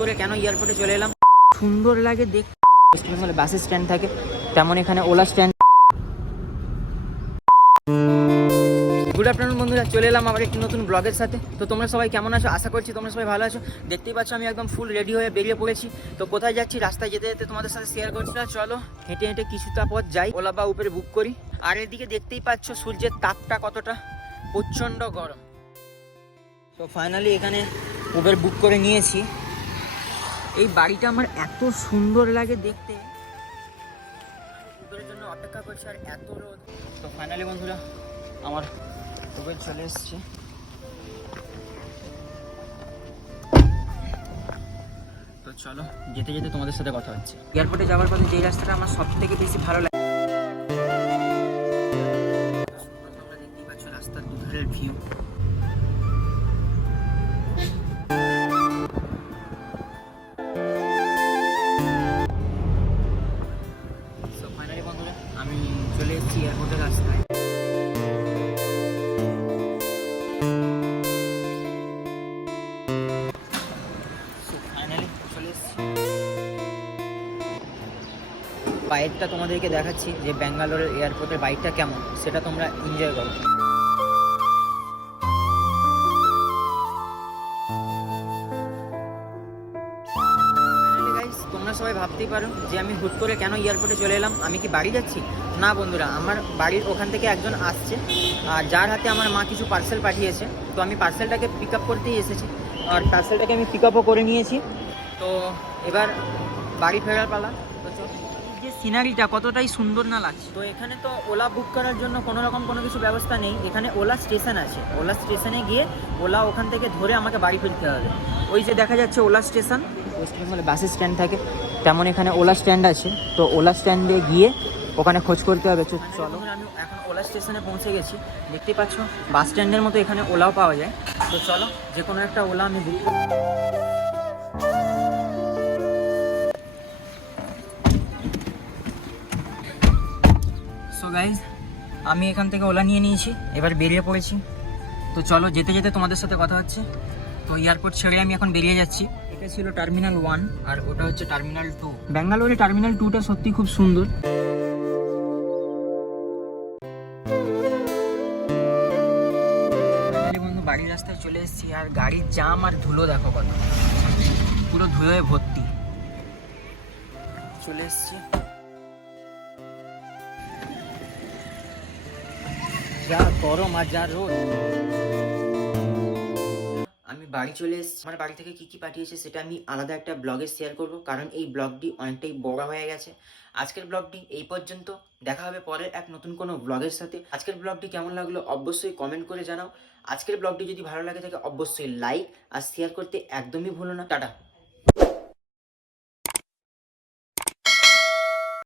করে কেন এয়ারপোর্টে চলে এলাম, সুন্দর লাগে দেখ। ওয়েস্ট বেঙ্গলে বাস স্ট্যান্ড থাকে, তেমন এখানে ওলা স্ট্যান্ড। গুড আফটারনুন বন্ধুরা, চলে এলাম আবার একটি নতুন ব্লগের সাথে। তো তোমরা সবাই কেমন আছো? আশা করছি তোমরা সবাই ভালো আছো। দেখতেই পাচ্ছ আমি একদম ফুল রেডি হয়ে বেরিয়ে পড়েছি। তো কোথায় যাচ্ছি রাস্তায় যেতে যেতে তোমাদের সাথে শেয়ার করছি না। চলো হেঁটে হেঁটে কিছুটা পথ যাই, ওলা বা উপরে বুক করি। আর এদিকে দেখতেই পাচ্ছ সূর্যের তাপটা কতটা, প্রচণ্ড গরম। তো ফাইনালি এখানে উবের বুক করে নিয়েছি। এই বাড়িটা আমার এত সুন্দর লাগে দেখতে, উবেরের জন্য অপেক্ষা করছি আর এত রোদ। তো ফাইনালি বন্ধুরা আমার উবের চলে এসছে। তো চলো যেতে যেতে তোমাদের সাথে কথা হচ্ছে। এয়ারপোর্টে যাওয়ার পথে যেই রাস্তাটা আমার সব থেকে বেশি ভালো লাগে, তোমরা দেখতেই পাচ্ছ রাস্তার দুধারের ভিউ। তো ফাইনালি বন্ধুরা আমি চলে এসেছি এয়ারপোর্টের রাস্তায়। ফাইনালি চলে এসেছি। বাইকটা তোমাদেরকে দেখাচ্ছি যে ব্যাঙ্গালোরের এয়ারপোর্টের বাইকটা কেমন, সেটা তোমরা এনজয় করো। তোমরা সবাই ভাবতেই পারো যে আমি হুট করে কেন এয়ারপোর্টে চলে এলাম, আমি কি বাড়ি যাচ্ছি? না বন্ধুরা, আমার বাড়ির ওখান থেকে একজন আসছে, আর যার হাতে আমার মা কিছু পার্সেল পাঠিয়েছে। তো আমি পার্সেলটাকে পিক আপ করতেই এসেছি, আর পার্সেলটাকে আমি পিক আপও করে নিয়েছি। তো এবার বাড়ি ফেরার পালা। তো যে সিনারিটা কতটাই সুন্দর না লাগছে। তো এখানে তো ওলা বুক করার জন্য কোনো রকম কোনো কিছু ব্যবস্থা নেই। এখানে ওলা স্টেশন আছে, ওলা স্টেশনে গিয়ে ওলা ওখান থেকে ধরে আমাকে বাড়ি ফিরতে হবে। ওই যে দেখা যাচ্ছে ওলা স্টেশন, ওয়েস্ট বেঙ্গলে বাস স্ট্যান্ড থাকে, তেমন এখানে ওলা স্ট্যান্ড আছে। তো ওলা স্ট্যান্ডে গিয়ে ওখানে খোঁজ করতে হবে। চলো আমি এখন ওলা স্টেশনে পৌঁছে গেছি। দেখতেই পাচ্ছ বাস স্ট্যান্ডের মতো এখানে ওলাও পাওয়া যায়। তো চলো যে কোনো একটা ওলা আমি বুক করি। সো গাইজ আমি এখান থেকে ওলা নিয়ে নিয়েছি, এবার বেরিয়ে পড়েছি। তো চলো যেতে যেতে তোমাদের সাথে কথা হচ্ছে। তো এয়ারপোর্ট ছেড়ে আমি এখন বেরিয়ে যাচ্ছি। এটা ছিল টার্মিনাল 1 আর ওটা হচ্ছে টার্মিনাল 2। ব্যাঙ্গালোরে টার্মিনাল 2টা সত্যি খুব সুন্দর। বন্ধু বাড়ির রাস্তায় চলে এসেছি, আর গাড়ির জাম আর ধুলো দেখো কত, পুরো ধুলোয় ভর্তি। চলে এসেছি, যা গরম আর যা রোদ। আমি বাড়ি চলে এসেছি। আমার বাড়ি থেকে কি কি পাঠিয়েছে সেটা আমি আলাদা একটা ব্লগে শেয়ার করব, কারণ এই ব্লগটি অনেকটাই বড় হয়ে গেছে। আজকের ব্লগটি এই পর্যন্ত, দেখা হবে পরের এক নতুন কোনো ব্লগের সাথে। আজকের ব্লগটি কেমন লাগলো অবশ্যই কমেন্ট করে জানাও। আজকের ব্লগটি যদি ভালো লাগে থাকে অবশ্যই লাইক আর শেয়ার করতে একদমই ভুলো না। টাটা।